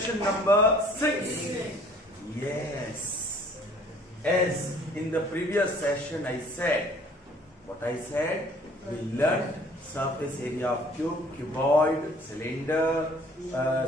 session number 6. Yes. As in the previous session I said, what I said? We learned surface area of cube, cuboid, cylinder,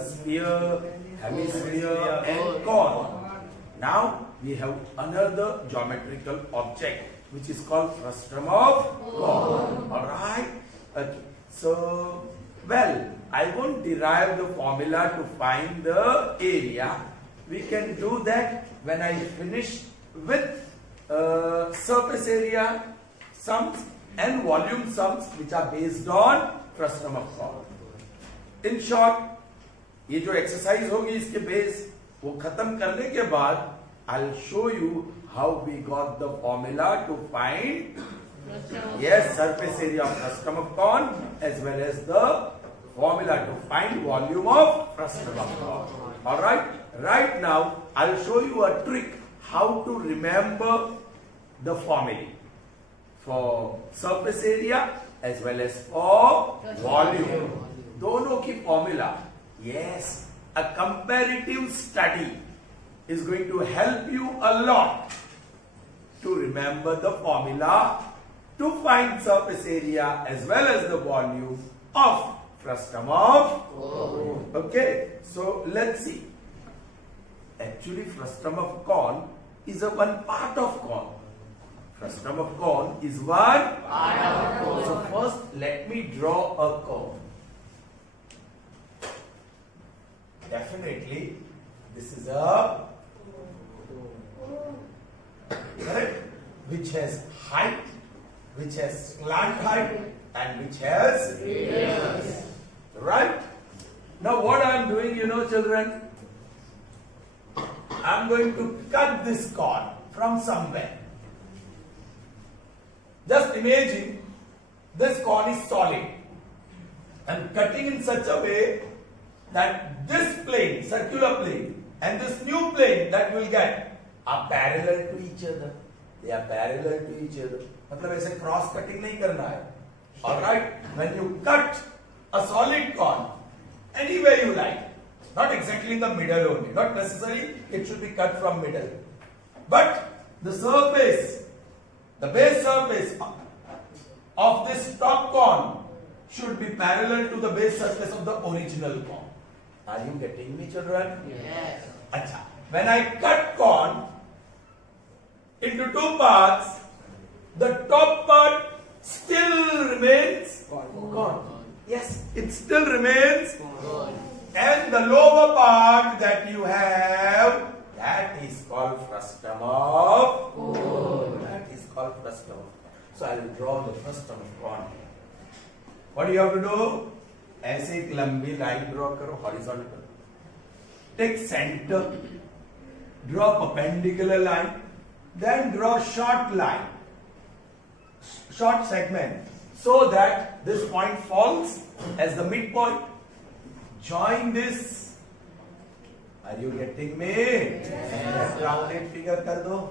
sphere, hemisphere and cone. Now we have another geometrical object which is called frustum of cone. Alright? Okay. So, well, I won't derive the formula to find the area. We can do that when I finish with surface area sums and volume sums which are based on frustum of cone. In short, ये जो exercise होगी इसके base वो खत्म करने के बाद I'll show you how we got the formula to find surface area of frustum of cone as well as the formula to find volume of frustum of cone. Alright? Right now I'll show you a trick how to remember the formula for surface area as well as for volume. दोनों की formula. Yes, a comparative study is going to help you a lot to remember the formula to find surface area as well as the volume of frustum of cone. Okay, so let's see. Actually, frustum of cone is a one part of cone. Frustum of cone is one part of cone. So first, let me draw a cone. Definitely, this is a correct, which has height, which has slant height, and which has radius. Right? Now, what I am doing, you know, children, I am going to cut this cone from somewhere. Just imagine this cone is solid. I am cutting in such a way that this plane, circular plane, and this new plane that we will get are parallel to each other. They are parallel to each other. मतलब ऐसे cross cutting नहीं करना है. Alright? When you cut a solid cone, anywhere you like, not exactly in the middle only, not necessarily it should be cut from middle. But the surface, the base surface of this top cone should be parallel to the base surface of the original cone. Are you getting me, children? Yes. Acha. When I cut cone into two parts, the top part still remains cone. Yes, it still remains cone. And the lower part that you have, that is called frustum of cone. That is called frustum of cone. So I will draw the frustum of cone. What do you have to do? ऐसे एक लंबी line draw करो horizontal. Take centre, draw perpendicular line, then draw short line, short segment, so that this point falls as the midpoint. Join this. Are you getting me? Yes. Rounded figure कर दो.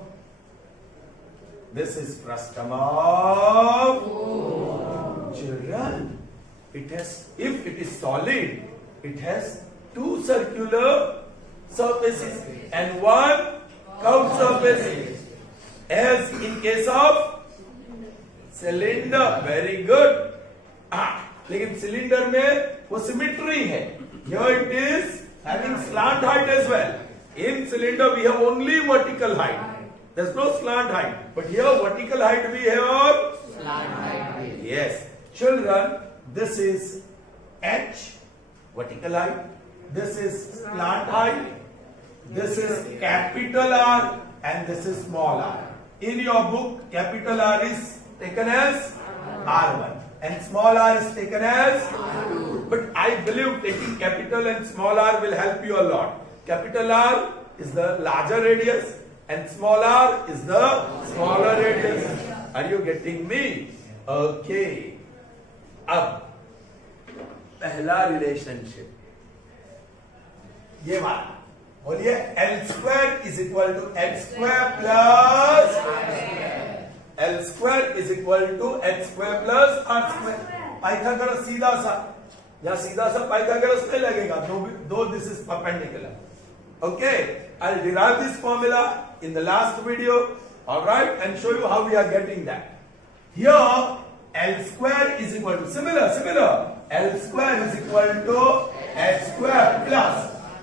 This is frustum of cone. Children, it has, if it is solid, it has two circular surfaces and one curved surface. As in case of cylinder, very good. लेकिन cylinder में वो symmetry है. Here it is having slant height as well. In cylinder we have only vertical height. There's no slant height. But here vertical height we have Slant height. Yes. Children, this is H, vertical height. This is slant height. This is capital R and this is small r. In your book, capital R is taken as R1 and small r is taken as R2. But I believe taking capital and small r will help you a lot. Capital R is the larger radius and small r is the smaller radius. Are you getting me? Okay. अब पहला relationship ये वाला बोलिए, L square is equal to H square plus L square is equal to H square plus R square. Pythagoras सीधा सा यहाँ सीधा सा पाइथागोरस नहीं लगेगा, दो this is perpendicular. Okay, I'll derive this formula in the last video, all right, and show you how we are getting that. Here, L square is equal to similar. L square is equal to h square plus.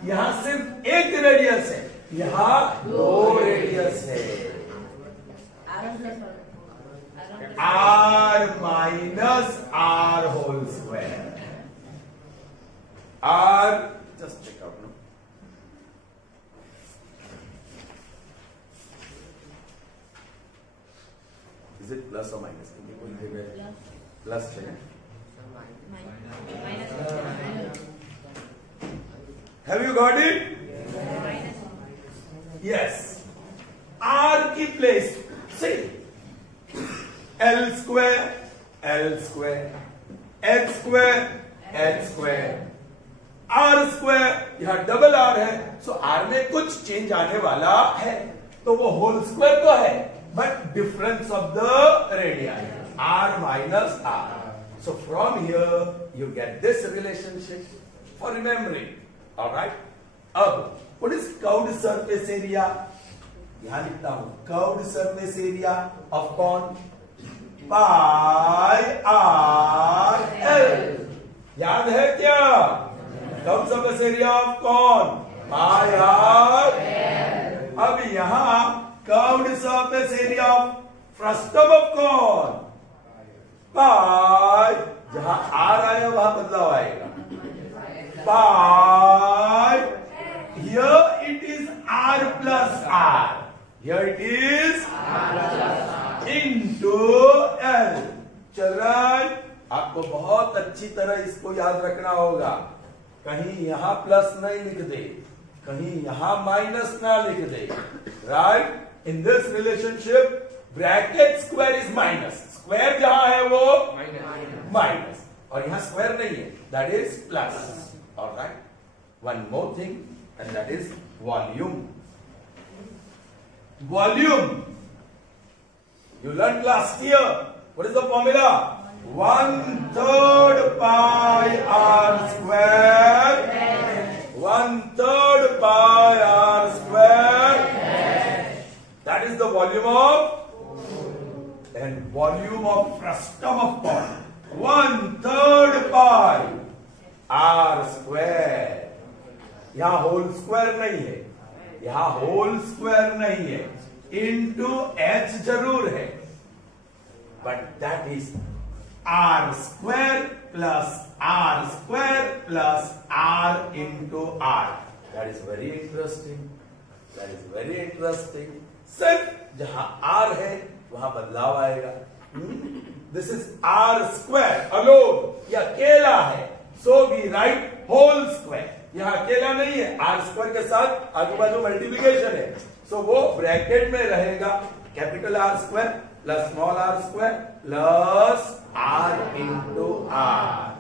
यहाँ सिर्फ एक radius है, यहाँ दो radius है. R minus R whole square. R, just check out now. Is it plus or minus? Plus चाहिए. Have you got it? Yes. R की place. See. L square, L square, H square, H square, R square. यहाँ double R है, so R में कुछ change आने वाला है, तो वो होल स्क्वायर तो है, but difference of the radii, R minus R. So from here you get this relationship for remembering. All right. अब what is curved surface area? यहाँ लिखता हूँ curved surface area of cone. Pi r l. याद है क्या? Curved surface area of कौन? Pi r l. अब यहां curved surface area of frustum of कौन? पाई. जहां आर आया वहां बदलाव आएगा. Pi. Here it is r plus r. Here it is into L. चलन आपको बहुत अच्छी तरह इसको याद रखना होगा. कहीं यहां प्लस नहीं लिख दे, कहीं यहां माइनस ना लिख दे. Right. In this relationship bracket square is minus. Square जहां है वो माइनस, और यहां स्क्वायर नहीं है, that is plus. Alright. One more thing and that is volume. Volume you learned last year. What is the formula? 1/3 pi r square. 1/3 pi r square. That is the volume of, and volume of frustum of cone. 1/3 pi r square. यहाँ whole square नहीं है, यहाँ whole square नहीं है. Into h जरूर है, but that is r square plus r into r. That is very interesting. That is very interesting. सिर्फ जहां आर है वहां बदलाव आएगा. This is r square alone. यह अकेला है, so we write whole square. यहां अकेला नहीं है, आर स्क्वायर के साथ आजू बाजू मल्टीप्लीकेशन है, सो वो ब्रैकेट में रहेगा. Capital R square plus small r square plus r into r.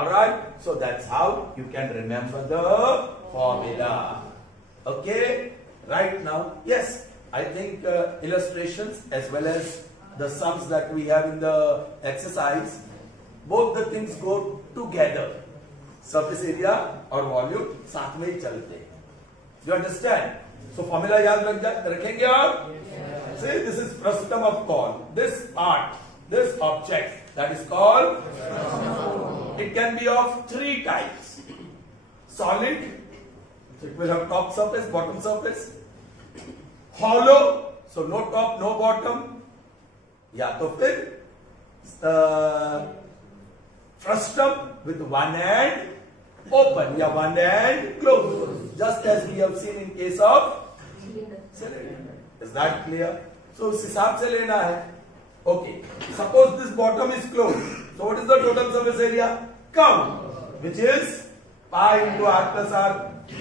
Alright. So that's how you can remember the formula. Okay. Right now, yes, I think illustrations as well as the sums that we have in the exercise, both the things go together. Surface area और volume साथ में ही चलते हैं. You understand? So formula याद रखेंगे आप. See, this is frustum of cone. This part, this object, that is called frustum. It can be of three types. Solid, so it will have top surface, bottom surface. Hollow, so no top, no bottom. या तो फिर frustum with one end open या one end closed, just as we have seen in case of cylinder. Is that clear? So उस हिसाब से लेना है. Okay. Suppose this bottom is closed. So what is the total surface area? Curve, which is pi into r plus r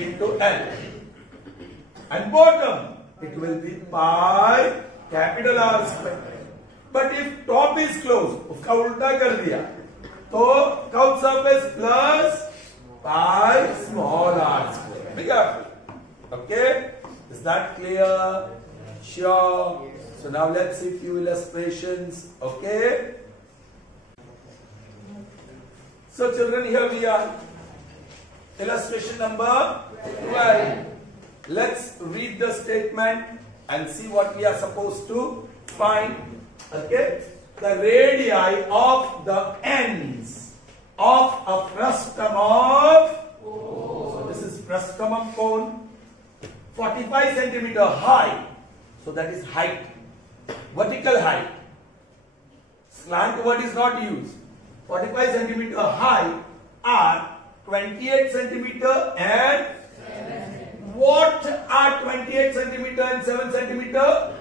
into L. And bottom, it will be pi capital R square. But if top is closed, उसका उल्टा कर दिया, तो curved surface plus pi small r square. Be careful. Okay? Is that clear? Sure. So now let's see few illustrations. Okay? So children, here we are. Illustration number 12. Let's read the statement and see what we are supposed to find. Okay? The radii of the ends of a frustum of, so this is frustum of cone, 45 centimeter high. So that is height. Vertical height. Slant word is not used. 45 centimeter high are 28 centimeter and 7. What are 28 centimeter and 7 centimeter?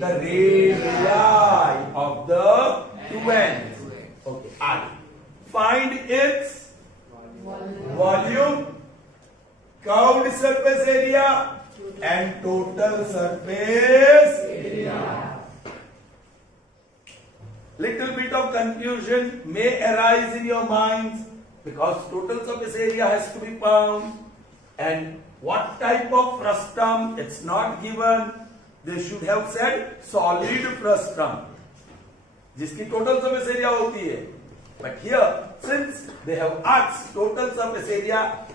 The radii of the two ends. Okay. I find its volume, curved surface area and total surface area. Little bit of confusion may arise in your minds because total surface area has to be found, and what type of frustum, it's not given. They should have said solid frustum, जिसकी total surface area होती है. But here, since they have asked total surface area,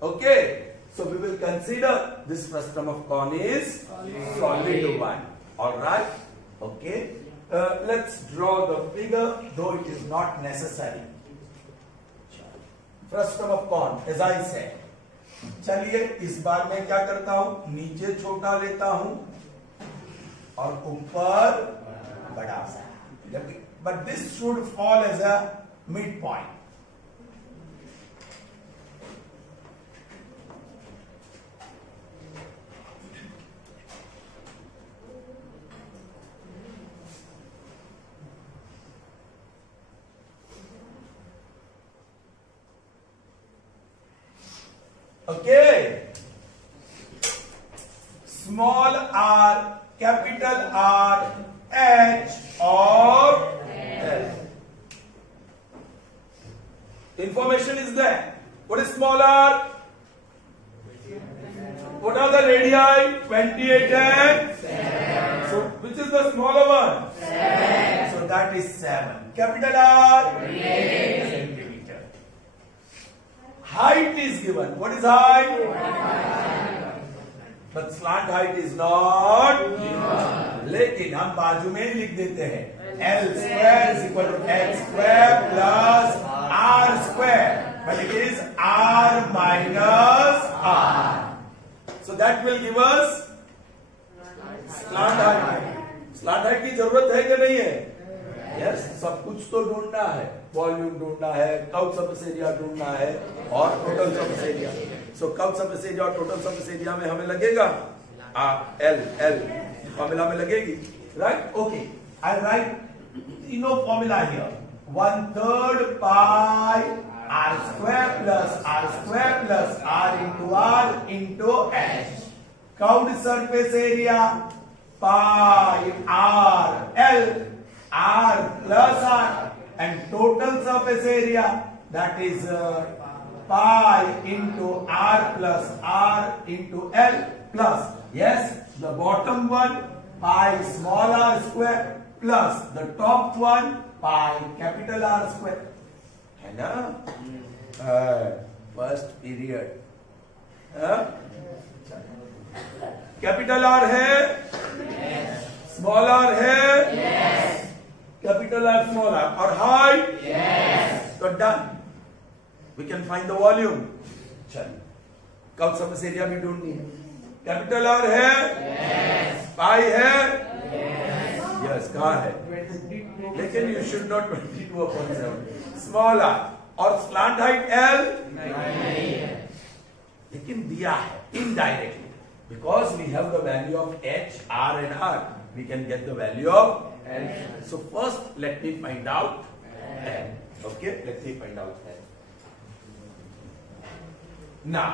okay, so we will consider this frustum of cone is solid one. All right, okay. Let's draw the figure, though it is not necessary. Frustum of cone, as I said. चलिए इस बार मैं क्या करता हूं, नीचे छोटा लेता हूं और ऊपर बड़ा सा. But this should fall as a midpoint. Okay. Small r, capital R, H or L. Information is there. What is small r? What are the radii? 28 and 7. So which is the smaller one? 7. So that is 7. Capital R? 28 centimeter. Height is given. What is height? But slant height is not given. लेकिन हम बाजू में लिख देते हैं L square is equal to H square plus R square. But it is R minus R. So that will give us slant height. Slant height की जरूरत है कि नहीं है? Yes, सब कुछ तो ढूंढना है. वॉल्यूम ढूंढना है, कर्व सरफेस एरिया ढूंढना है और टोटल सरफेस एरिया. सो कर्व सरफेस एरिया और टोटल सरफेस एरिया में हमें लगेगा एल फॉर्मूला में लगेगी. राइट? ओके, आई राइट तीनों formula here. 1/3 pi r square plus r into h. Curved surface area pi r l r plus r. And total surface area, that is pi into r plus r into l plus, yes, the bottom one pi small r square plus the top one pi capital R square. है ना? First period. Capital R है? Yes. Small r है? Yes. Capital R, small r, और height? Yes. So done. We can find the volume. चलिए. Curve surface area भी ढूंढनी है. Capital R है? Yes. पाई है? Yes. Yes. कहाँ है? लेकिन you should not 22/7. Small r और slant height L? नहीं है. लेकिन दिया है indirectly because we have the value of H, R and R. We can get the value of L. So first let me find out L. Okay, let me find out L. Now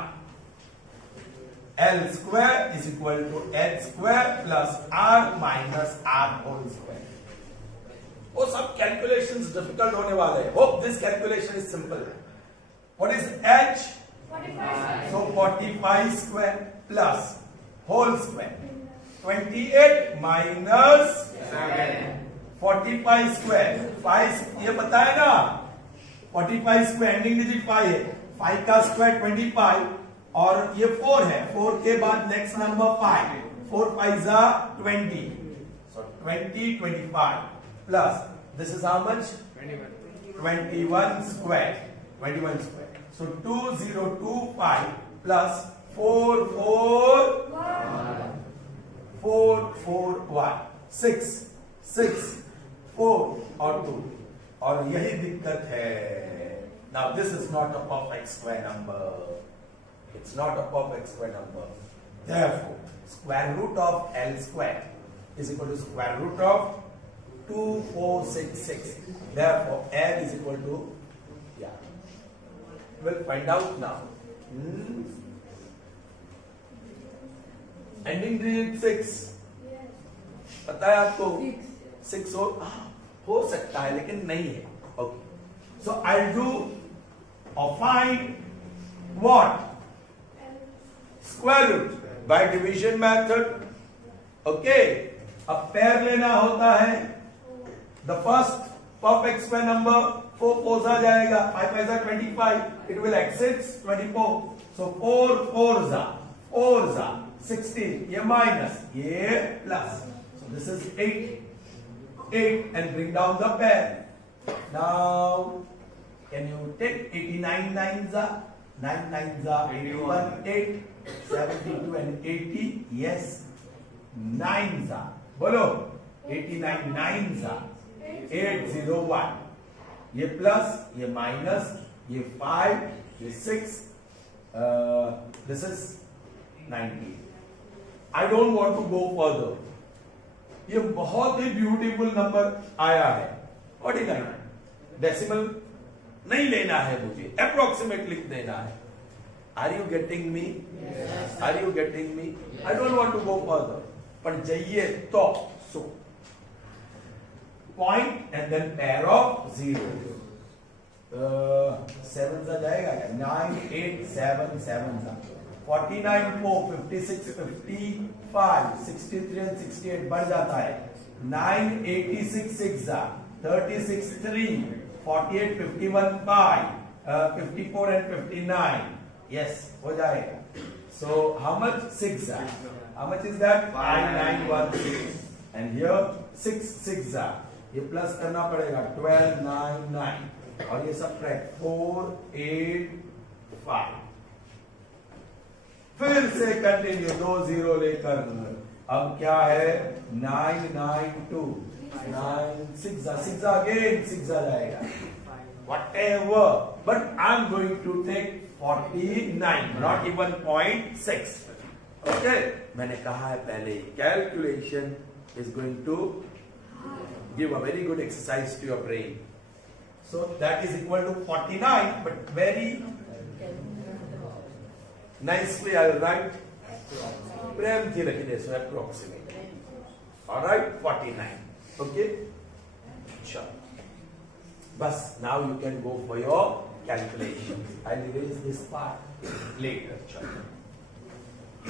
L square is equal to H square plus R minus R whole square. वो सब calculations difficult होने वाले हैं. Hope this calculation is simple. What is H? 45. So 45 square plus whole square. 28 minus 7. 45 square. 5 ये पता है ना? 45 square ending digit 5 है, 5 का स्क्वायर 25 और ये 4 है, 4 के बाद नेक्स्ट नंबर 5, 4 5 जा 20, so 20 25 plus this is how much 21 square, 21 square, so 2025 plus 441 6 4 और 2 और यही दिक्कत है. Now this is not a perfect square number. It's not a perfect square number. Therefore, square root of L square is equal to square root of 2466. Therefore, L is equal to, yeah, we'll find out now. Ending digit 6. पता है आपको 6 हो सकता है लेकिन नहीं है. Okay. So I'll do or find what? Square root by division method. Okay. अब पेयर लेना होता है. The first perfect square number 4 4 आ जाएगा. 5 5 जा 25. It will exceed 24. So 4 4 जा 16. ये minus ये plus. So this is 8 and bring down the pair. Now can you take 89 9s are 9 9s are 81 8 72 and 80. Yes, 9s are bolo 89 9s are 801. ये plus ये minus ये 5 ये 6. This is 90. I don't want to go further. ये बहुत ही beautiful number आया है. 49 decimal नहीं लेना है मुझे, अप्रोक्सीमेट लिख देना है. Are you getting me? Are you getting me? I don't want to go further. पर जाइए तो so point and then pair of zero. 7 सा जाएगा क्या? 9 8 7 7 सा 49 4 56 55 63 and 68 बढ़ जाता है. 9 86 6 जा 36 3 48 51 5 54 and 59. Yes, हो जाएगा. So how much? 6 जा. How much is that? 5916. And here 6 6 जा. ये प्लस करना पड़ेगा 12 9 9 और ये सबट्रैक्ट 4 8 5. फिर से कंटिन्यू 2 0 लेकर. अब क्या है? 9 9 2 9 6 जा अगेन 6 जाएगा. Whatever, but I'm going to take 49, not even 0.6. Okay? मैंने कहा है पहले, calculation is going to give a very good exercise to your brain. So that is equal to 49, but very nicely I'll write prem thi rakhi de, so approximate. All right, 49. Okay, sure. Bas, now you can go for your calculations. I'll erase this part later. Sure.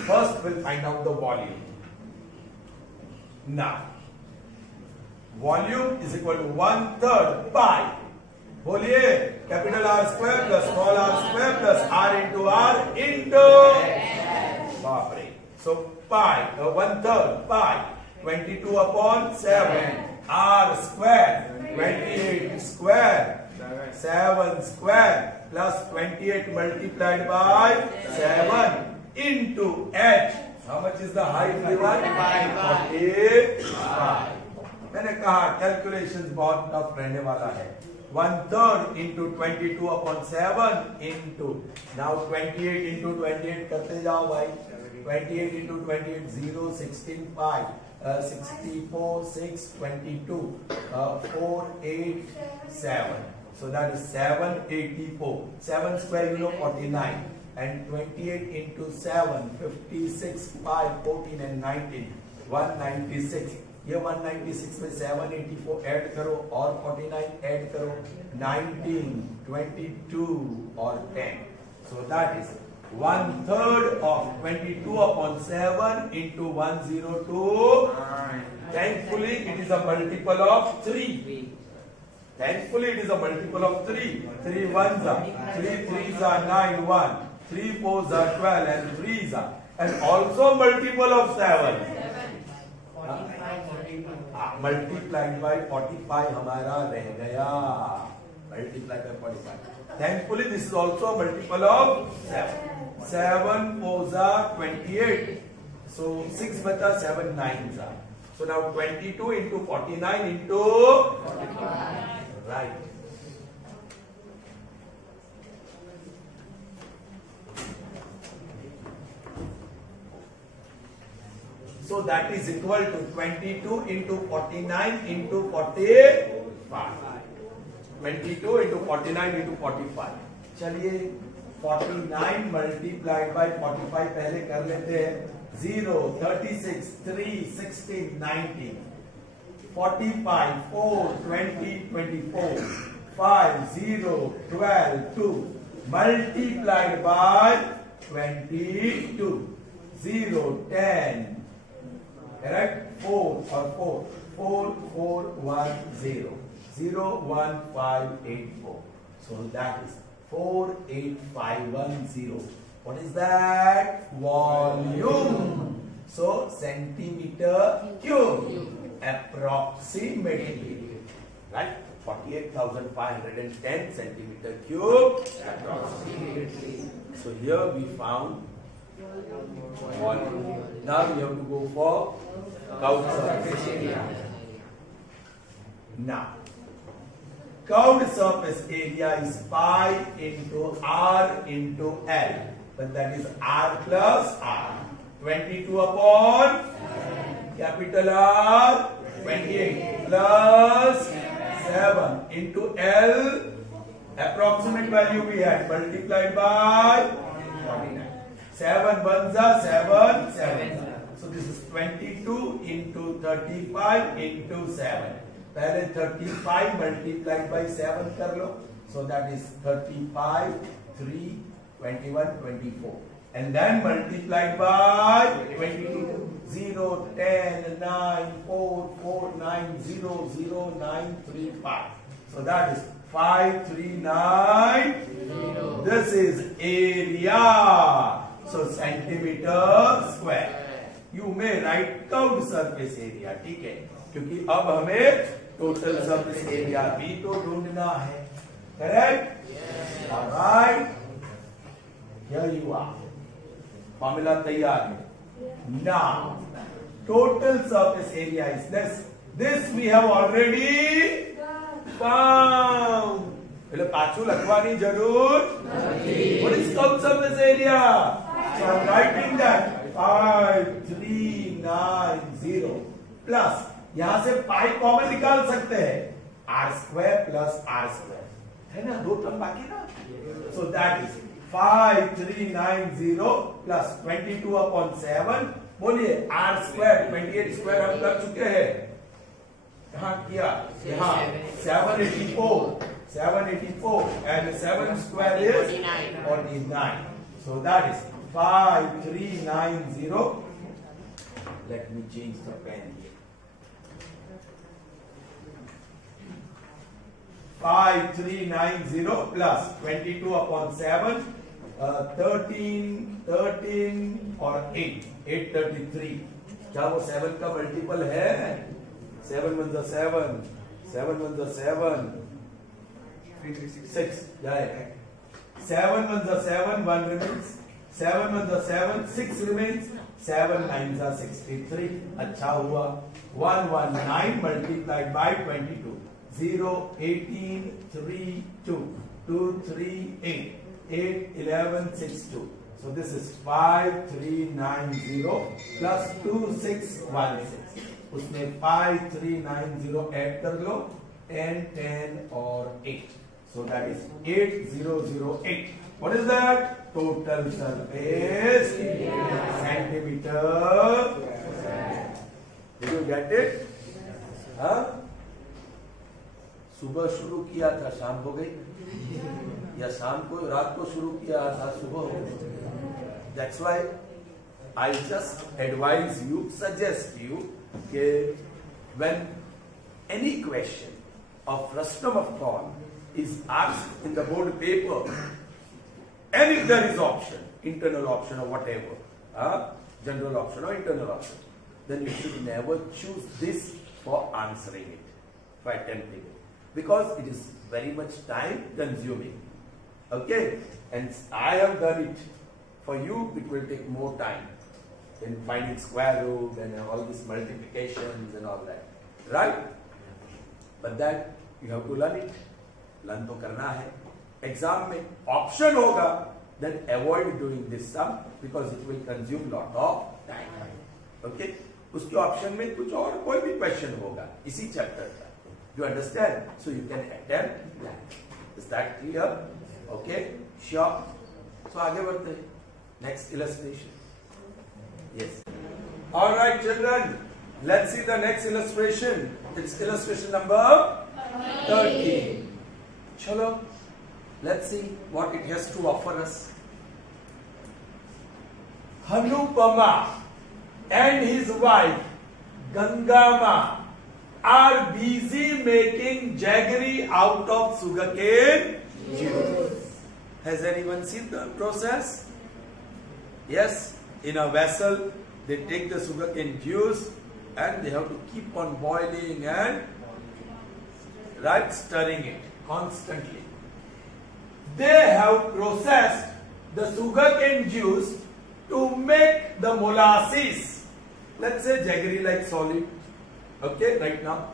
First, we'll find out the volume. Now, volume is equal to 1/3 pi. बोलिए, capital R square plus small r square plus r into बाप रे. So pi 1/3 pi 22 upon 7 r square 28 square 7 square plus 28 multiplied by 7 into h. How much is the height given? 45. मैंने कहा calculations बहुत tough रहने वाला है. 1/3 into 22 upon 7 into, now 28 into 28 करते जाओ भाई. 28 into 28 0 16 5 64 6 22 4 8 7. So that is 784. 7 square you know 49 and 28 into 7 56 5 14 and 19 196. ये 196 में 784 ऐड करो और 49 ऐड करो 19 22 और 10. So that is 1/3 of 22 upon 7 into 102. Thankfully it is a multiple of 3. Thankfully, it is a multiple of 3. 3 ones are 3 threes are 9, 1. 3 fours are 12 and 3s are. And also multiple of 7. Multiplied by 45 हमारा रह गया. Multiplied by 45. Thankfully, this is also a multiple of 7. 7 fours are 28. So 6 bata 7 nines are. So now 22 into 49 into 45. Right. So that is equal to 22 into 49 into 45. 22 into 49 into 45. चलिए 49 multiplied by 45 पहले कर लेते हैं. 0, 36, 3, 16, 19, 45, 4, 20, 24, 5, 0, 12, 2, multiplied by 22, 0, 10, correct? 4 or 4, 4, 4, 1, 0, 0, 1, 5, 8, 4. So that is 48510. What is that? Volume. So centimeter cube. Approximately. Right? 48,510 centimeter cube. Approximately. So here we found volume. Now we have to go for curved surface area. Now, curved surface area is pi into r into L. But that is r plus r. 22 upon capital R, 28 plus 7 into L. Approximate value we had multiplied by 49. 7 ones are 7, 7. So this is 22 into 35 into 7. पहले 35 multiplied by 7 कर लो. So that is 35, 3, 21, 24. And then multiplied by 22. 0, 10, 9, 4, 4, 9, 0, 0, 9, 3, 5. So that is 5, 3, 9. 0. This is area. So centimeter square. You may write curved surface area. ठीक है? क्योंकि अब हमें total surface area भी तो ढूंढना है. Correct? Yes. All right. Here you are. Formula तैयार है. Now, total surface area is this. This we have already found. पहले पाछू लगवानी जरूर. What is curved surface area? So I'm writing that 5390 plus यहां से पाई कॉमन निकाल सकते हैं. r square plus r square है ना. दो टर्म बाकी ना. So that is 5390 plus 22 upon 7. बोलिए r square 28 square हम कर चुके हैं. कहाँ किया? यहाँ 784 and 7 square is 49. So that is 5390. Let me change the pen here. 5390 plus 22 upon 7, 13 और 833. क्या वो 7 का मल्टीपल है? 7 1 7, 7 1 7, 6 जाए. 7 1 7, 1 remains. 7 1 7, 6 remains. 7 9 63. अच्छा हुआ. 119 multiplied by 22. 0 18 3 2 2 3 8 8 11 6 2. So this is 5390 plus 2616. उसमें 5390 ऐड कर लो. 10 10 और 8. So that is 8008. What is that? Total surface centimeter. Did you get it? हाँ? सुबह शुरू किया था शाम हो गई, या शाम को रात को शुरू किया था सुबह हो गई. That's why I just advise you, suggest you, कि when any question of frustum of corn is asked in the board paper, and if there is option, internal option or whatever, general option or internal option, then you should never choose this for answering it, for attempting it, because it is very much time consuming. Okay, and I have done it. For you, it will take more time in finding square root and all these multiplications and all that, right? But that you have to learn it. Learn to करना है. Exam में option होगा, then avoid doing this sum because it will consume lot of time. Okay? उसके option में कुछ और कोई भी question होगा इसी chapter का. You understand? So you can attempt that. Is that clear? Okay? Sure. So आगे बढ़ते हैं. Next illustration. Yes. All right, children. Let's see the next illustration. It's illustration number 13. Chalo. Let's see what it has to offer us. Hanupama and his wife Gangama are busy making jaggery out of sugarcane juice. Has anyone seen the process? Yes, in a vessel they take the sugarcane juice and they have to keep on boiling and stirring it constantly. They have processed the sugarcane juice to make the molasses, let's say jaggery like solid, okay, right now,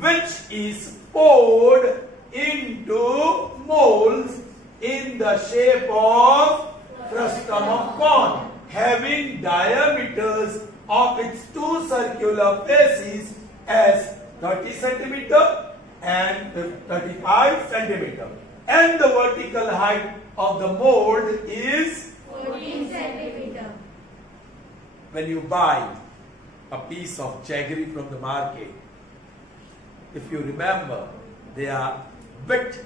which is poured into molds in the shape of frustum of corn, having diameters of its two circular faces as 30 centimeter and 35 centimeter, and the vertical height of the mold is 14 centimeter. When you buy a piece of jaggery from the market, if you remember, they are bit,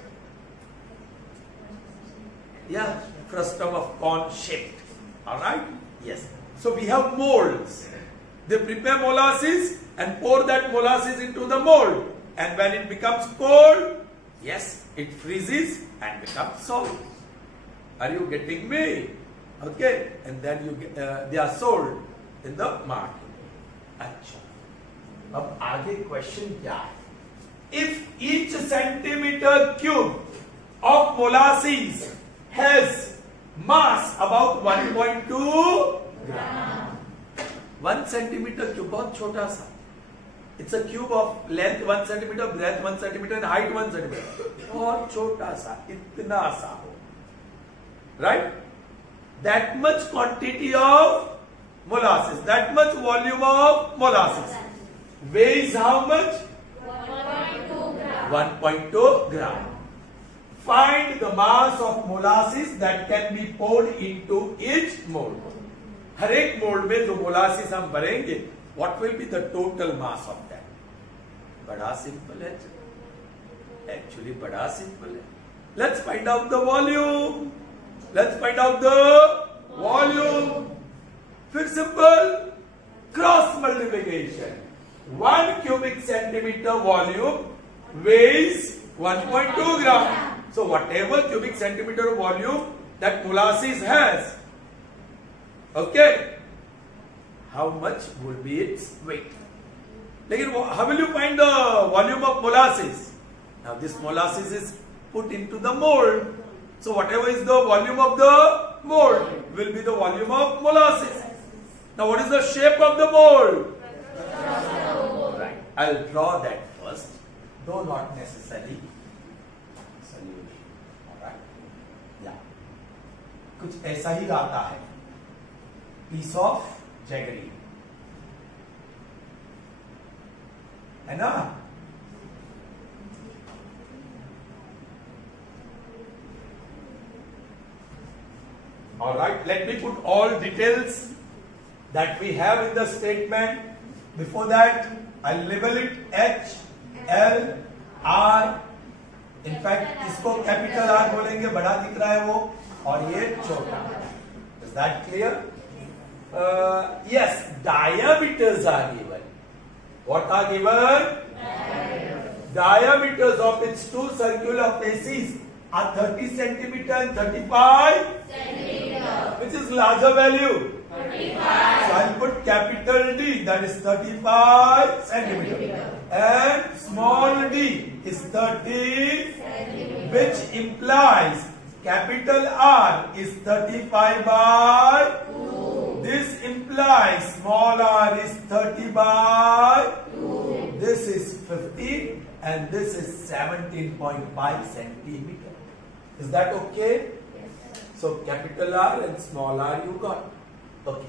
frustum of corn shaped. Alright? Yes. So we have molds. They prepare molasses and pour that molasses into the mold. And when it becomes cold, yes, it freezes and becomes solid. Are you getting me? Okay. And then you get, they are sold in the market. अच्छा. अब आगे question क्या है? If each centimeter cube of molasses has mass about 1.2 gram. 1 centimeter cube, बहुत छोटा सा. It's a cube of length 1 centimeter, breadth 1 centimeter, and height 1 centimeter. बहुत छोटा सा, इतना सा हो. Right? That much quantity of molasses, that much volume of molasses weighs how much? 1.2 gram. 1.2 gram. Find the mass of molasses that can be poured into each mold. हर एक mould में जो molasses हम भरेंगे, what will be the total mass of that? बड़ा simple है, actually बड़ा simple है. Let's find out the volume. Let's find out the volume. फिर simple cross multiplication. 1 cubic centimeter volume weighs 1.2 gram. So whatever cubic centimeter volume that molasses has, okay, how much would be its weight? Like, how will you find the volume of molasses? Now this molasses is put into the mold. So whatever is the volume of the mold will be the volume of molasses. Now what is the shape of the mold? Right. I'll draw that first, though not necessarily solution. Alright? Yeah. कुछ ऐसा ही आता है. Piece of jaggery. है ना? Alright, let me put all details that we have in the statement. Before that, I'll label it H, L, R. In fact, इसको capital R बोलेंगे, बड़ा दिख रहा है वो, और ये छोटा. Is that clear? Yes, diameters are given. What are given? diameters of its two circular faces are 30 centimeter and 35 centimeter. which is larger value. 35 So I'll put capital D, that is 35 centimeter, and small d is 30, centimeter. which implies capital R is 35 by 2. this implies small r is 30 by 2. this is 15 and this is 17.5 centimeter. Is that okay? So capital R and small r you got. Okay.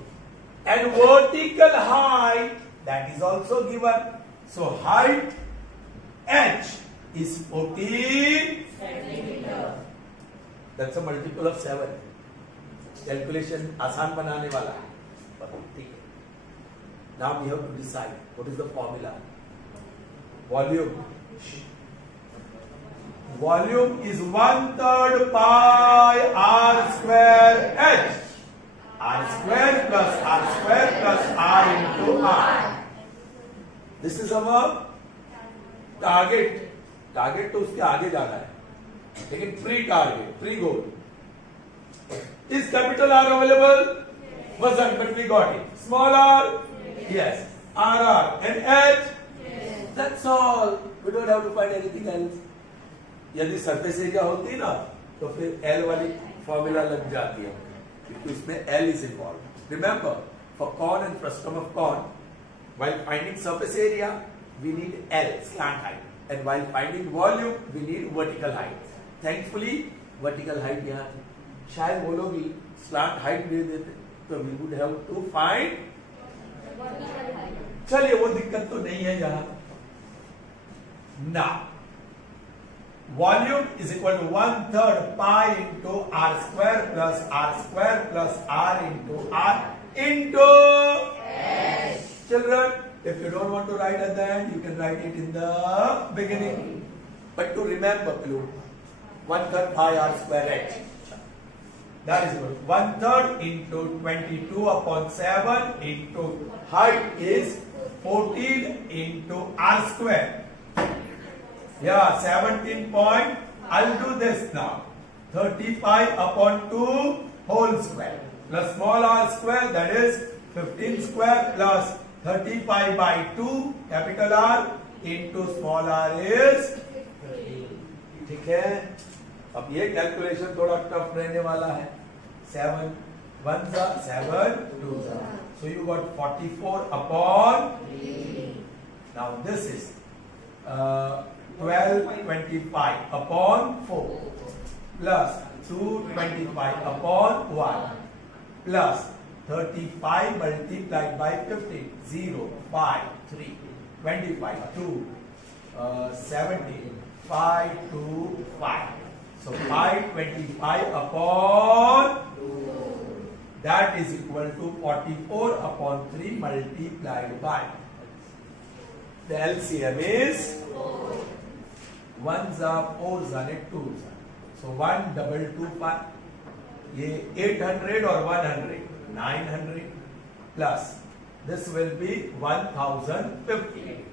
And vertical height, that is also given. So height h is 14. Centimeter. That's a multiple of 7. Calculation आसान बनाने वाला है. ठीक है. Now we have to decide what is the formula. Volume. Volume is 1/3 pi r square h. R square plus r square plus r into r. This is our target. Target तो उसके आगे जाना है. लेकिन pre target, pre goal. Is capital R available? Wasn't, but we got it. Small r? Yes. RR and H? That's all. We don't have to find anything else. यदि surface area होती ना तो फिर L वाली formula लग जाती है क्योंकि इसमें L is involved. Remember, for cone and frustum of cone, while finding surface area, we need L, slant height, and while finding volume, we need vertical height. Thankfully, vertical height यहाँ थी. शायद वो लोग slant height दे देते तो we would have to find. चलिए वो दिक्कत तो नहीं है यहाँ. Now, volume is equal to 1/3 pi into r square plus r square plus r into r into h. Children, if you don't want to write at the end, you can write it in the beginning. But to remember, 1/3 pi r square h. That is equal to 1/3 into 22 upon 7 into height is 14 into r square. Yeah, 17 point. I'll do this now. 35 upon 2 whole square plus small r square, that is 15 square plus 35 by 2 capital R into small r is 15. ठीक है. अब ये calculation थोड़ा tough रहने वाला है. 7 1s are 7 2s are. So you got 44 upon 3. Now this is 1225 upon 4 plus 225 upon 1 plus 35 multiplied by 15 0 5 3 25 2 17 5 2 5. So 525 upon 2. That is equal to 44 upon 3 multiplied by. The LCM is 4. 1s are 4s are 2s are. So 1225. ये 800 or 100 900 plus this will be 1050,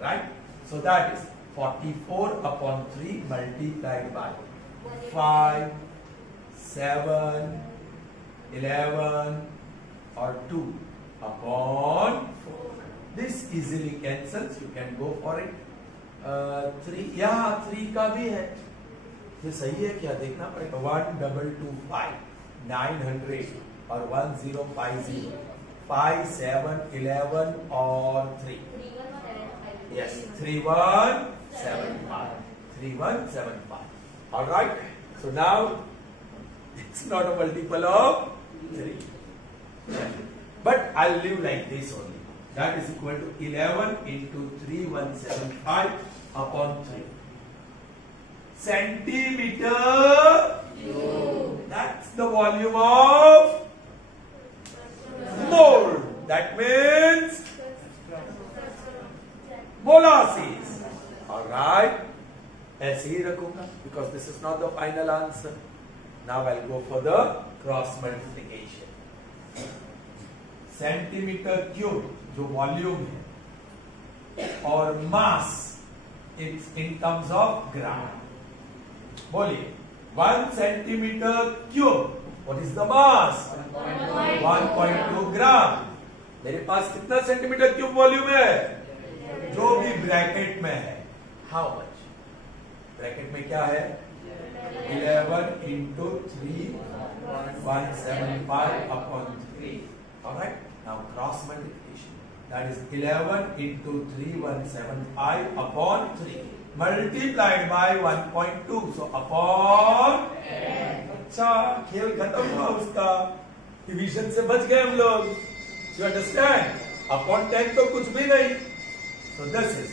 right? So that is 44 upon 3 multiplied by 5 7 11 or 2 upon 4. This easily cancels. You can go for it. 3 यहाँ 3 का भी है. ये सही है क्या देखना पड़ेगा. 1225 900 और 1050 5 7 11 और 3. Yes, 3175. 3175. All right. So now it's not a multiple of 3, but I'll leave like this only. That is equal to 11 into 3175 upon 3. Centimeter cube. That's the volume of mold. That means molasses. All right. ऐसे ही रखूंगा because this is not the final answer. Now I'll go for the cross multiplication. Centimetre cube जो volume है और मास it's in terms of gram. बोलिए 1 centimetre cube, what is the mass? 1.2 ग्राम. मेरे पास कितना centimetre cube volume है? जो भी bracket में है. How much? ब्रैकेट में क्या है? 11 into 3 175 upon 3. Alright, now cross multiplication. That is 11 into 3 175 upon 3 multiplied by 1.2. So upon 10. अच्छा, खेल खत्म हुआ उसका. डिवीजन से बच गए हम लोग. You understand? Upon 10 तो कुछ भी नहीं. So this is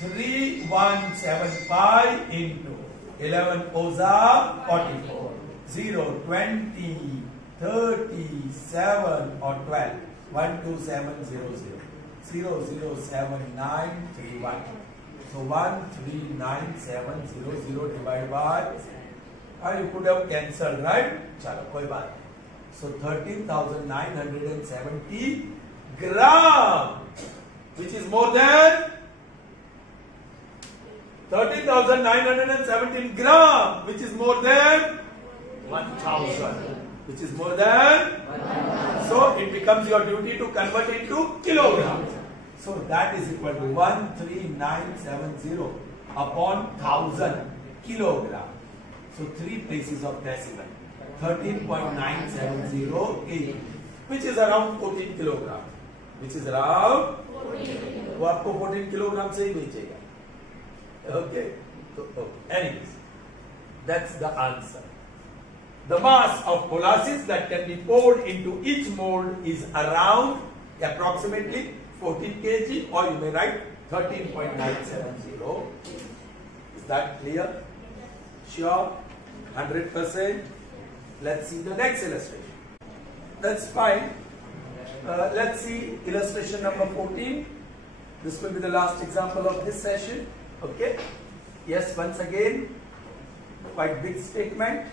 3175 into 11 fours 44. 0, 20, 30, 7 or 12. 12700. 007931. So 139700 divided by, you could have cancelled, right? चलो कोई बात नहीं. So 13,970 gram, which is more than 13,917 gram, which is more than 1,000, which is more than 1,000. So it becomes your duty to convert it to kilograms. So that is equal to 13970 upon 1000 kilogram. So 3 places of decimal. 13.970 kg, which is around 14 kilogram. Which is around 14. वो आपको 14 kilogram से ही बेचेगा. Okay. So, anyways, that's the answer. The mass of molasses that can be poured into each mold is around approximately 14 kg, or you may write 13.970. Is that clear? Sure? 100%? Let's see the next illustration. That's fine. Let's see illustration number 14. This will be the last example of this session. Okay? Yes, once again, quite big statement.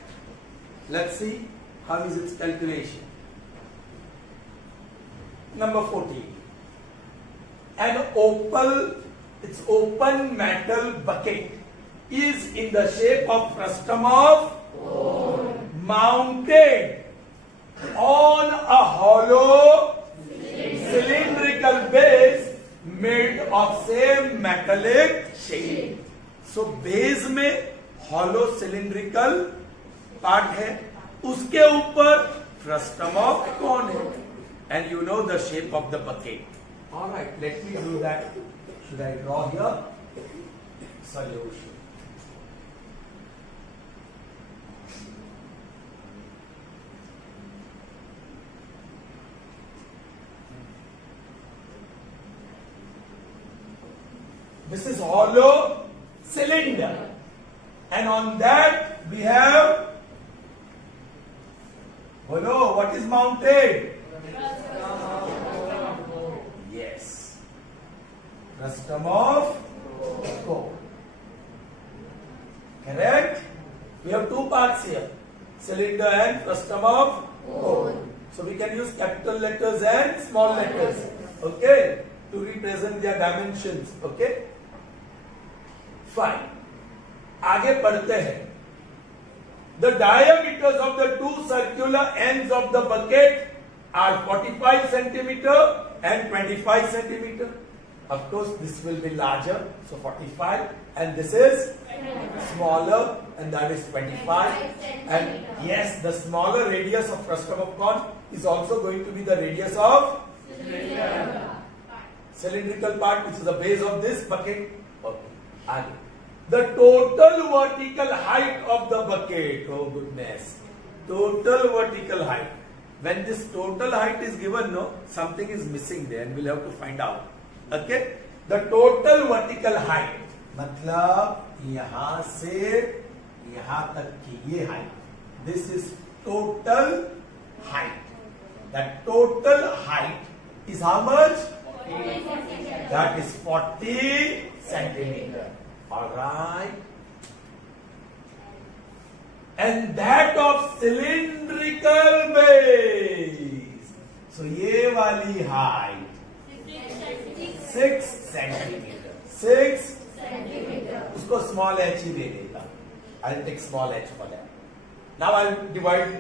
Let's see how is its calculation. Number 14. An open metal bucket is in the shape of frustum of mounted on a hollow cylindrical base made of same metallic shape. So base में hollow cylindrical part है, उसके ऊपर frustum of cone है, and you know the shape of the bucket. All right, let me do that. Should I draw here? Solution. This is hollow cylinder, and on that we have hollow. What is mounted? Yes, frustum of cone. Correct? We have two parts here, cylinder and frustum of cone. So we can use capital letters and small letters, okay, to represent their dimensions. Okay. Fine. आगे पढ़ते हैं. The diameters of the two circular ends of the bucket are 45 centimeter and 25 centimeter. Of course, this will be larger, so 45, and this is smaller, and that is 25. And yes, the smaller radius of frustum of cone is also going to be the radius of cylindrical part, which is the base of this bucket. Okay. आगे. The total vertical height of the bucket. Oh goodness. Total vertical height. When this total height is given, no, something is missing there, and we'll have to find out. Okay. The total vertical height. मतलब यहाँ से यहाँ तक की ये height. This is total height. That total height is how much? 40 centimeters. That is 40 centimeters. All right. And that of cylindrical base. So ये वाली height 6 centimeters. 6 centimeters. उसको स्मॉल h ही दे देगा. I'll take small h for that. Now I'll divide.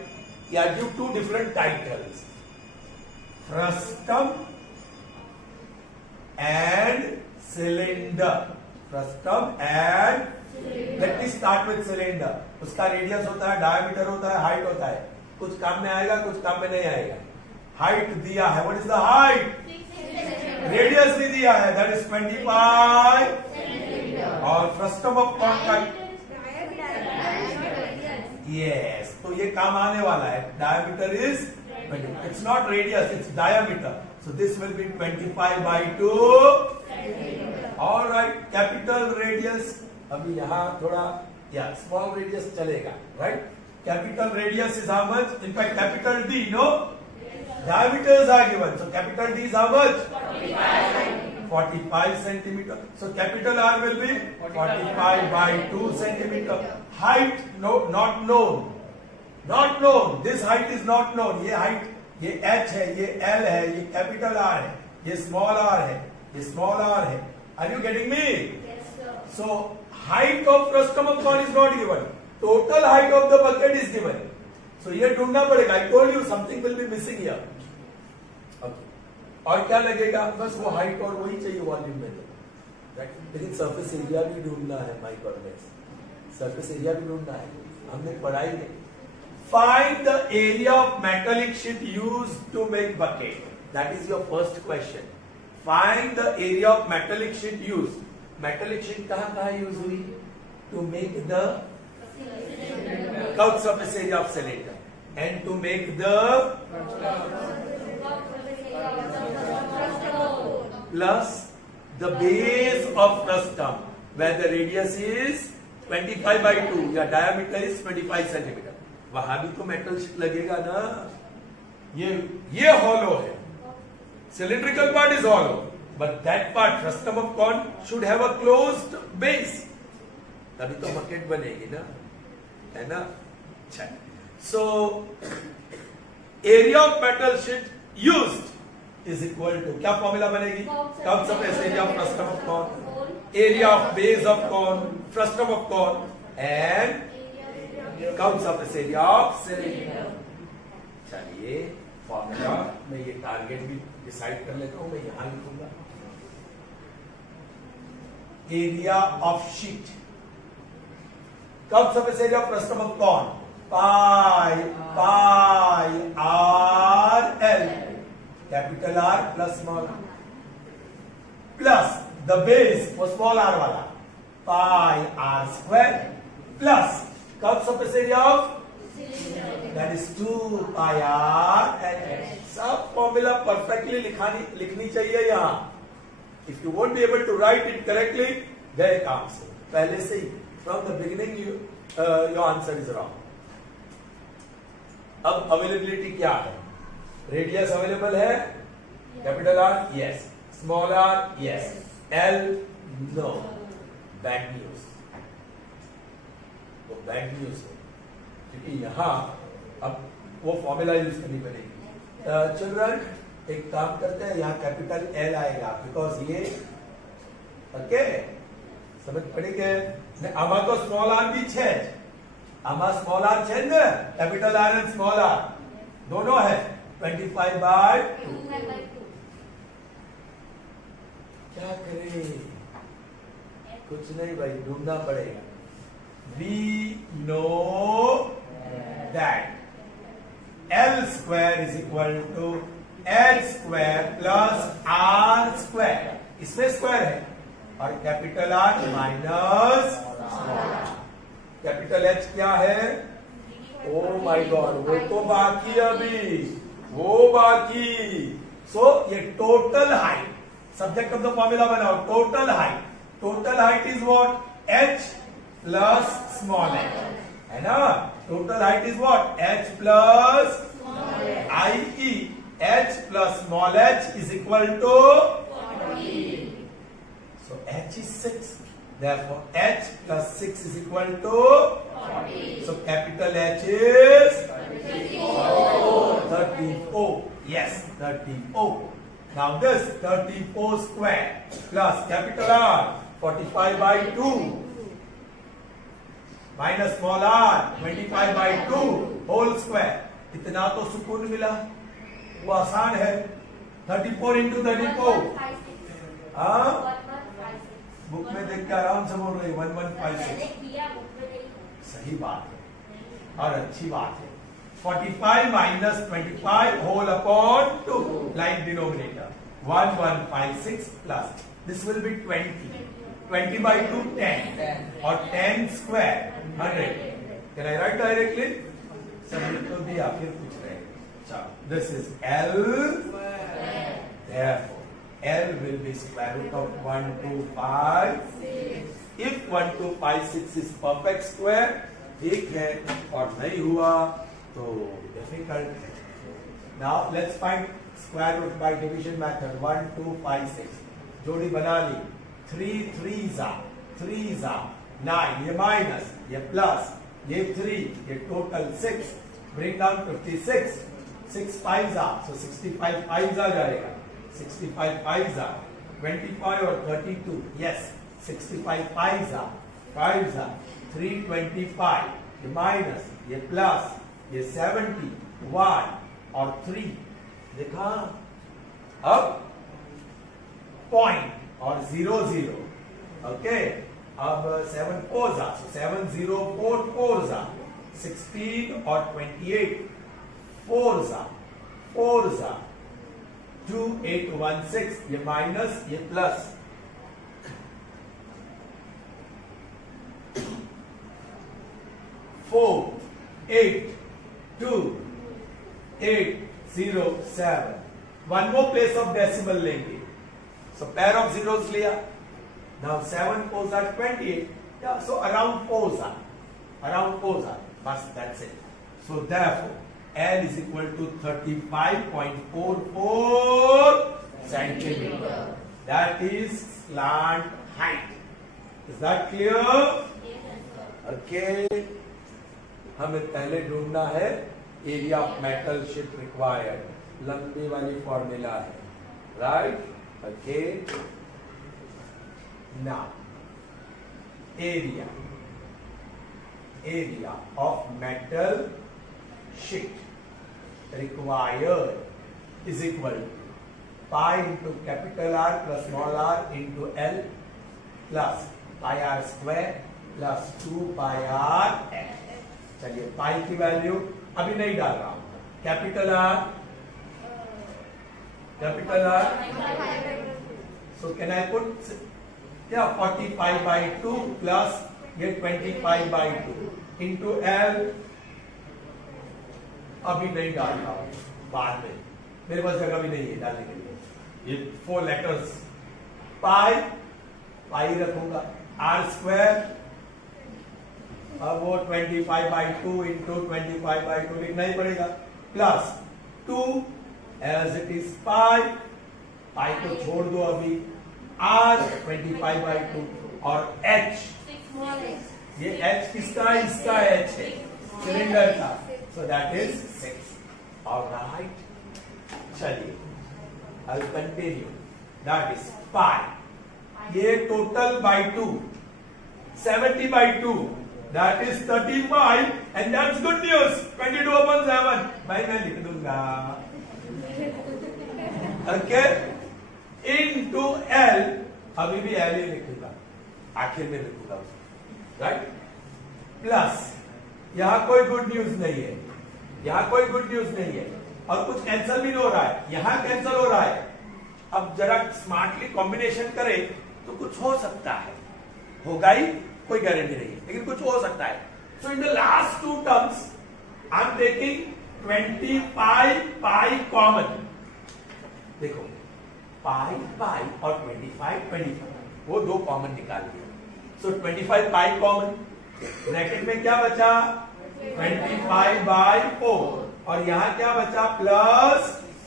Yeah, give two different titles. Frustum and cylinder. Frustum and let me start with cylinder. उसका radius होता है, diameter होता है, height होता है. कुछ काम में आएगा, कुछ काम में नहीं आएगा. हाइट दिया है. What is the height? Radius भी दिया है. That is 25. और फ्रस्टम ऑफ कौन का? Yes. तो ये काम आने वाला है. Diameter is 20. It's not radius, it's diameter. So this will be 25 by 2. All right. Capital radius. अभी यहाँ थोड़ा small radius चलेगा, right? Capital radius is how much? In fact, capital D, no? Diameters are given. So capital D is how much? 45 centimeter. So capital R will be 45 by 2 centimeter. Height no, not known. Not known. This height is not known. ये height, ये H है, ये L है, ये capital R है, ये small r है, ये small r है. Are you getting me? Yes, sir. So height of frustum of corn is not given. Total height of the bucket is given. So ये ढूंढना पड़ेगा. I told you something will be missing here. Okay. और क्या लगेगा? बस वो height और वही चाहिए वॉल्यूम में. लेकिन सरफेस एरिया भी ढूंढना है. माय गॉडनेस, सरफेस एरिया भी ढूंढना है. हमने पढ़ाई नहीं. Find the area of metallic sheet used to make bucket. That is your first question. Find the area of metallic sheet used. Metallic sheet कहाँ यूज हुई? To make the curved surface area of cylinder and to make the plus the base of frustum where the radius is 25 by 2 या diameter is 25 centimeter. वहां भी तो metal sheet लगेगा ना. ये hollow है. Cylindrical part is hollow, but that part frustum of corn should have a closed base. तभी तो बकेट बनेगी ना, है ना. अच्छा, so area of metal sheet used is equal to क्या फॉर्मूला बनेगी? curved surface area of frustum of corn, area of base of corn, frustum of corn and curved surface area of cylinder. चलिए formula में ये target भी decide कर लेता हूं. मैं यहां लिखूंगा area of sheet. curved surface area of frustum of corn pi r l, capital R plus small r, plus the base वो small r वाला pi r square plus curved surface area of that is 2 pi r and सब formula perfectly लिखनी चाहिए यहाँ. If you won't be able to write it correctly, गए काम से. पहले से ही from the beginning your answer is wrong. अब अवेलेबिलिटी क्या है? रेडियस अवेलेबल है. Capital R yes, small r yes, l no. Bad news. वो बैड न्यूज है क्योंकि यहां अब वो फॉर्मूला यूज करनी पड़ेगी. चिल्ड्रन एक काम करते हैं, यहाँ कैपिटल एल आएगा बिकॉज ये ओके समझ पड़ेगा. आमा तो स्मॉल आर भी है. आमा स्मॉल आर है ना. Capital R and small r दोनों है. 25 by 2. क्या करें? कुछ नहीं भाई, ढूंढना पड़ेगा. We know that L square is equal to H square plus R square. इसमें स्क्वायर है और capital R minus small r. Capital H क्या है? ओ माय गॉड, वो तो बाकी अभी, वो बाकी. सो ये total height. Subject of the formula बनाओ. Total height. Total height is what? H plus small h, है ना. Total height is what? H plus i.e. H plus small h is equal to 40. So h is 6. Therefore h plus 6 is equal to 40. So capital H is 34. Yes, 34. Now this 34 square plus capital R 45 by 2 minus small r 25 by 2 whole square. इतना तो सुकून मिला, वो आसान है। 34 into 34 हाँ book में देख के आराम से बोल रही 1156। सही बात है और अच्छी बात है। 45 minus 25 whole upon 2 like denominator 1156 plus this will be 20 by 2 10 और 10 square 100। Can I write directly? सब तो दिया फिर कुछ रहेगा। This is L, therefore L will be square root of 125। If 1256 is perfect square ठीक है, और नहीं हुआ तो डिफिकल्ट है। Now let's find square root by division method। 1256 जोड़ी बना ली, 3 3s are 9, ये माइनस ये प्लस ये 3 ये total 6, bring down 56, 6 5s are so 65 5s आ जाएगा, 65 5s are 25 और 32 yes 65 5s are 325 ये माइनस ये प्लस ये 70 1 और 3 देखा। अब पॉइंट और 0 0 ओके। अब 7 4s are so 7 0 4 4s are 16 और 28 4s are 2 8 1 6 ये माइनस ये plus 4 8 2 8 0 7। One more place of decimal लेंगे, सो पेयर ऑफ जीरोस लिया। Now 7 4s are 28, yeah, so around 4s are बस that's it। So therefore L is equal to 35.44 centimeter, that is slant height। Is that clear? Okay, हमें पहले ढूंढना है area of metal sheet required, लंबी वाली formula है, right. Okay, now area of metal sheet required is equal to pi into capital R plus small r into L plus pi r square plus 2 pi r L। चलिए पाई की value अभी नहीं डाल रहा हूं, capital R so can I put 45 by 2 plus ये 25 by 2 into L। अभी नहीं डाल रहा हूं, बाद में, मेरे पास जगह भी नहीं है डालने के लिए। ये 4 लेटर्स पाई रखूंगा, आर स्क्वायर अब वो 25 by 2 into 25 by 2 लिखना ही पड़ेगा, plus 2 as it is pi को छोड़ दो अभी, आर 25 by 2 और एच, ये एच किसका, इसका एच है, सिलेंडर का, so that is 6। Alright, चलिए I'll continue, that is pi, ये total by 2 70 by 2 that is 35 and that's good news, 22/7 भाई मैं लिख दूंगा, okay, into L, अभी भी L ही लिखूंगा, आखिर में लिखूंगा, राइट, प्लस यहां कोई गुड न्यूज नहीं है, और कुछ कैंसिल भी नहीं हो रहा है, यहां कैंसिल हो रहा है। अब जरा स्मार्टली कॉम्बिनेशन करें तो कुछ हो सकता है, होगा ही, कोई गारंटी नहीं है, लेकिन कुछ हो सकता है। So in the last 2 terms I am taking 25 pi common, देखो पाई और 25 वो 2 कॉमन निकाल दिया, सो 25 पाई कॉमन, ब्रैकेट में क्या बचा 25 by 4 और यहां क्या बचा प्लस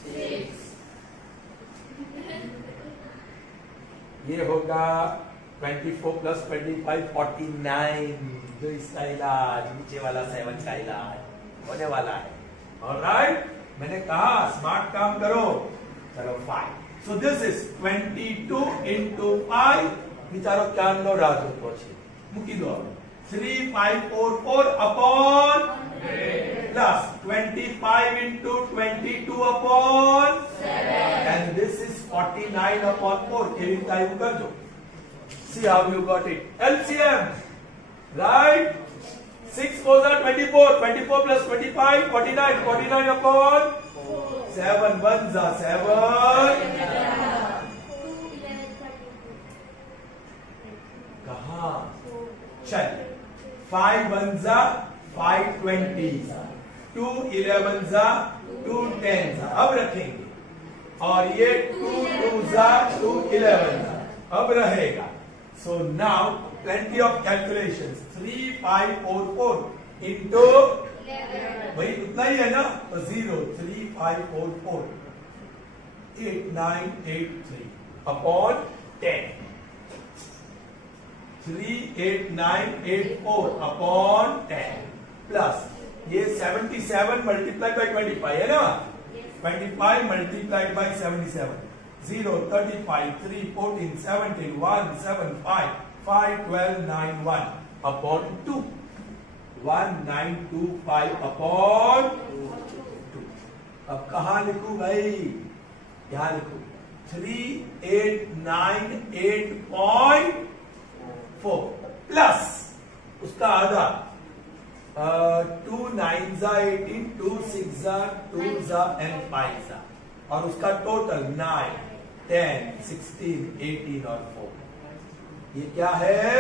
6, ये होगा 24 plus 25 49, जो इसका इलाज नीचे वाला 7 का इलाज होने वाला है। ऑलराइट, मैंने कहा स्मार्ट काम करो, चलो 5। सो दिस इज 22 into 5, विचारो क्या नो राजू पहुंचे मुकी दो 3544 upon plus 25 into 22 upon 7. and this is 49 upon 4. Kevin time kar do. See how you got it. LCM, right? 6 4 are 24. 24 plus 25, 49. 49 upon 7 1s are 7. कहाँ? चलिए 5 1s are 5 20s, 2 11s are 2 10s. अब रखेंगे और ये 2 2s are 2 11s अब रहेगा. So now plenty of calculations. 3 5 4 4 into वही उतना ही है ना, तो 0 3 5 4 4 8 9 8 3 upon 10. 3 8 9 8 4 upon 10 plus ये 77 multiplied by 25 है ना, 25 multiplied by 77. 0 35 3 14 17 1 7 5 5 12 9 1 upon 2. 1 9 2 5 upon 2. अब कहाँ लिखूं भाई? यहाँ लिखूं 3 8 9 8.4 प्लस उसका आधा 2 9s are 18, 2 6s are 2s are and 5s are, और उसका टोटल 9 10 16 18 और 4. ये क्या है?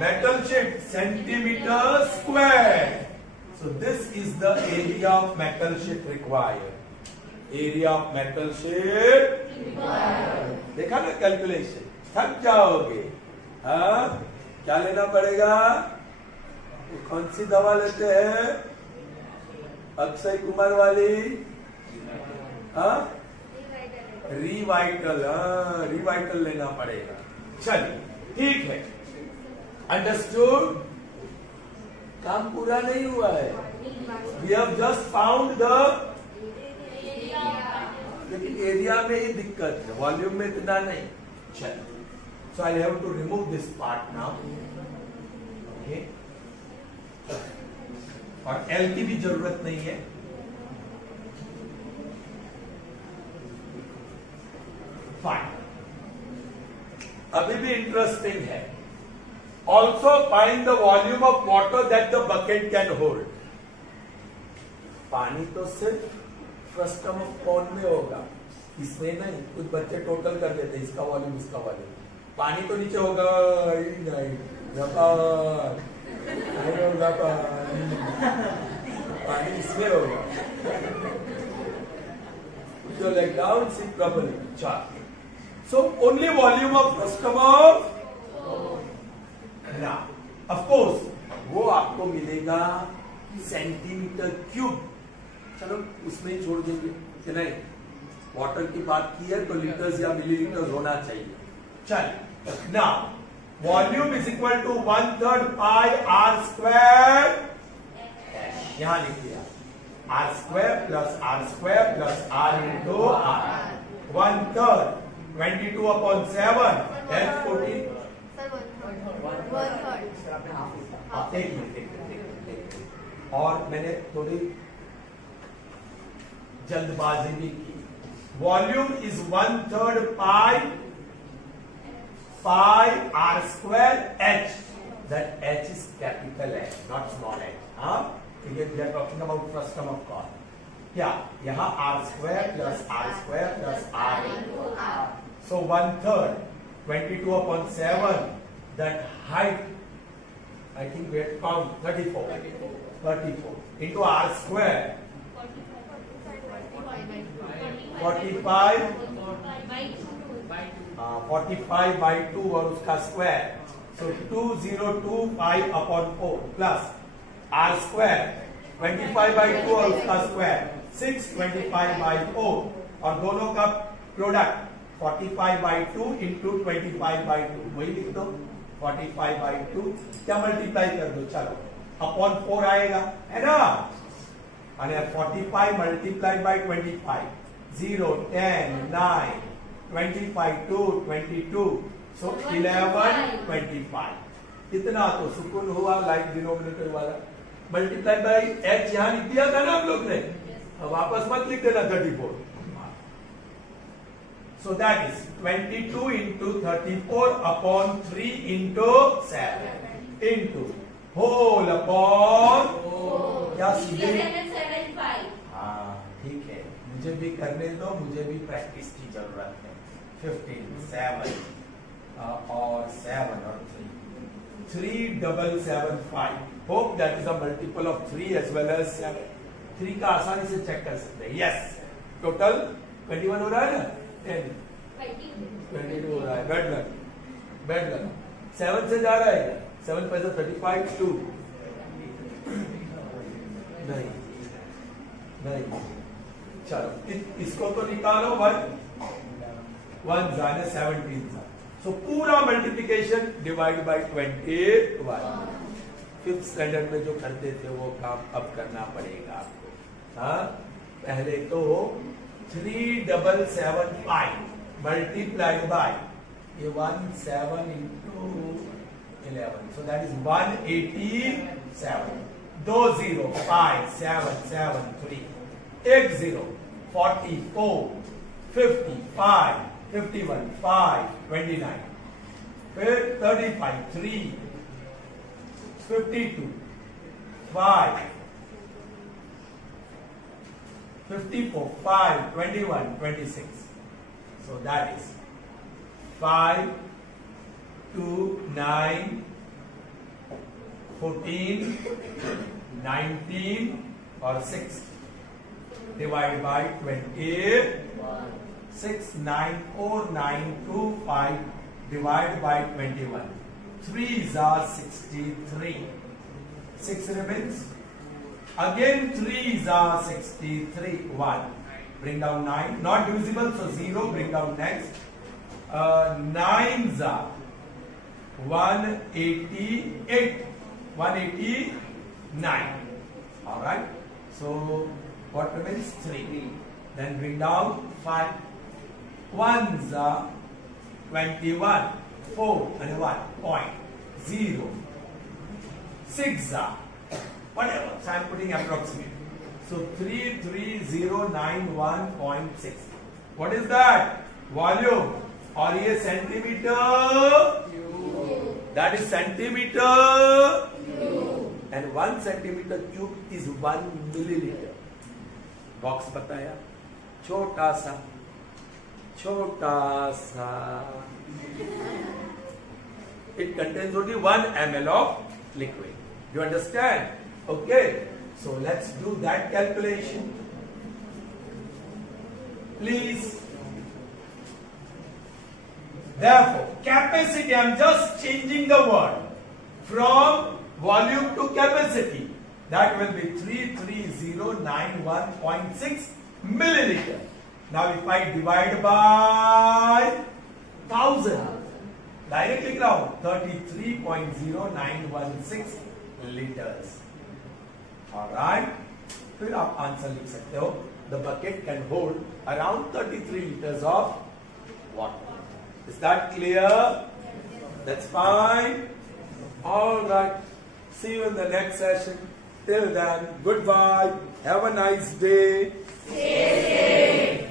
Metal sheet centimetre square. So this is the area of metal sheet required. Area of metal sheet required. देखा ना कैलकुलेशन? थक जाओगे. हाँ, क्या लेना पड़ेगा? कौन सी दवा लेते हैं? अक्षय कुमार वाली? हाँ, रिवाइटल. हाँ, रिवाइटल लेना पड़ेगा. चलिए ठीक है, अंडरस्टूड. काम पूरा नहीं हुआ है. We have just found the, लेकिन एरिया में ही दिक्कत है, वॉल्यूम में इतना नहीं. चलिए, so I'll have to remove this part now. Okay. और L की भी जरूरत नहीं है. फाइन. अभी भी इंटरेस्टिंग है. Also find the volume of water that the bucket can hold. पानी तो सिर्फ फ्रस्टम ऑफ पॉन्ड में होगा, इसमें नहीं. कुछ बच्चे टोटल कर देते, इसका वॉल्यूम इसका वॉल्यूम. पानी तो नीचे होगा ही नहीं. पानी इसमें होगा. Put your leg down, sit properly. So only volume of frustum of. Now, of course, वो आपको मिलेगा सेंटीमीटर क्यूब. चलो उसमें ही छोड़ देंगे कि नहीं, वाटर की बात की है तो लीटर्स या मिलीलीटर होना चाहिए. चल, now volume is equal to 1/3 pi r square. यहां लिख दिया r square plus r into r. 1/3 22 upon 7 and 14. एक मिनट. और मैंने थोड़ी जल्दबाजी भी की. Volume is 1/3 pi r square h. That h is capital h, not small h. हाँ, we are talking about frustum of god. क्या यहाँ r square plus r into r. So 1/3 22 upon 7. That height, I think we had found 34 into r square 45 by 2 और उसका square. So 2025 upon 4 plus r square 25 by 2 और उसका square 625 by 4 और दोनों का product 45 by 2 into 25 by 2. वही लिख दो 45 by 2. क्या मल्टीप्लाई कर दो, चलो अपॉन 4 आएगा, है ना. और 45 मल्टीप्लाई बाय 25. 0 10 9 25 2 22. So 11 25. इतना तो सुकून हुआ, लाइक डिनोमिनेटर वाला। मल्टीप्लाई बाई h यहां लिख दिया था ना हम लोग ने, अब वापस मत लिख देना 34। So that is 22 into 34 upon 3 into 7 into whole upon क्या सीधे। 775. हाँ ठीक है, मुझे भी करने दो, मुझे भी प्रैक्टिस की जरूरत है। 15 7 और 7 और 3 3775। Hope that is a multiple of 3 as well as 7। 3 का आसानी से चेक कर सकते हैं। यस, टोटल 21 हो रहा है ना, 10 22 हो रहा है। Bad luck, bad luck. 7 से जा रहा है क्या? 7 पैसा 35 2 नहीं नहीं, चलो इसको तो निकालो भाई। 1 जाने 17 था, सो पूरा multiplication divide by 21। 5th standard में जो करते थे वो काम अब करना पड़ेगा आपको। हाँ, पहले तो 3775 मल्टीप्लाइड बाय ये 17 into 11, so that is 187। 2 0 5 7 7 3 1 0 44 55 51 5 29 फिर 35 3 52 5 54 5 21 26, so that is 5 2 9 14 19 और 6 divide by 21। 6 9 4 9 2 5 divide by 21. 3s are 63. 6 remains. Again 3s are 63. 1. Bring down 9. Not divisible, so 0. Bring down next. 9s are 188. 189. Alright. So what remains? 3. Then bring down 5. 1s are 21, 4 and 1 point 0. 6 are whatever, so I am putting approximate. So 3391.6. What is that? Volume. और ये centimetre, that is centimeter, and 1 centimeter cube is 1 milliliter. Box बताया, छोटा सा it contains only 1 ml of liquid. You understand? Okay, so let's do that calculation, please. Therefore, capacity, I am just changing the word from volume to capacity. That will be 33091.6 milliliter. Now if I divide by 1000, directly ground 33.0916 liters. Alright, फिर आप answer लिख सकते हो. The bucket can hold around 33 liters of water. Is that clear? That's fine. Alright, see you in the next session. Till then, goodbye. Have a nice day. Stay safe.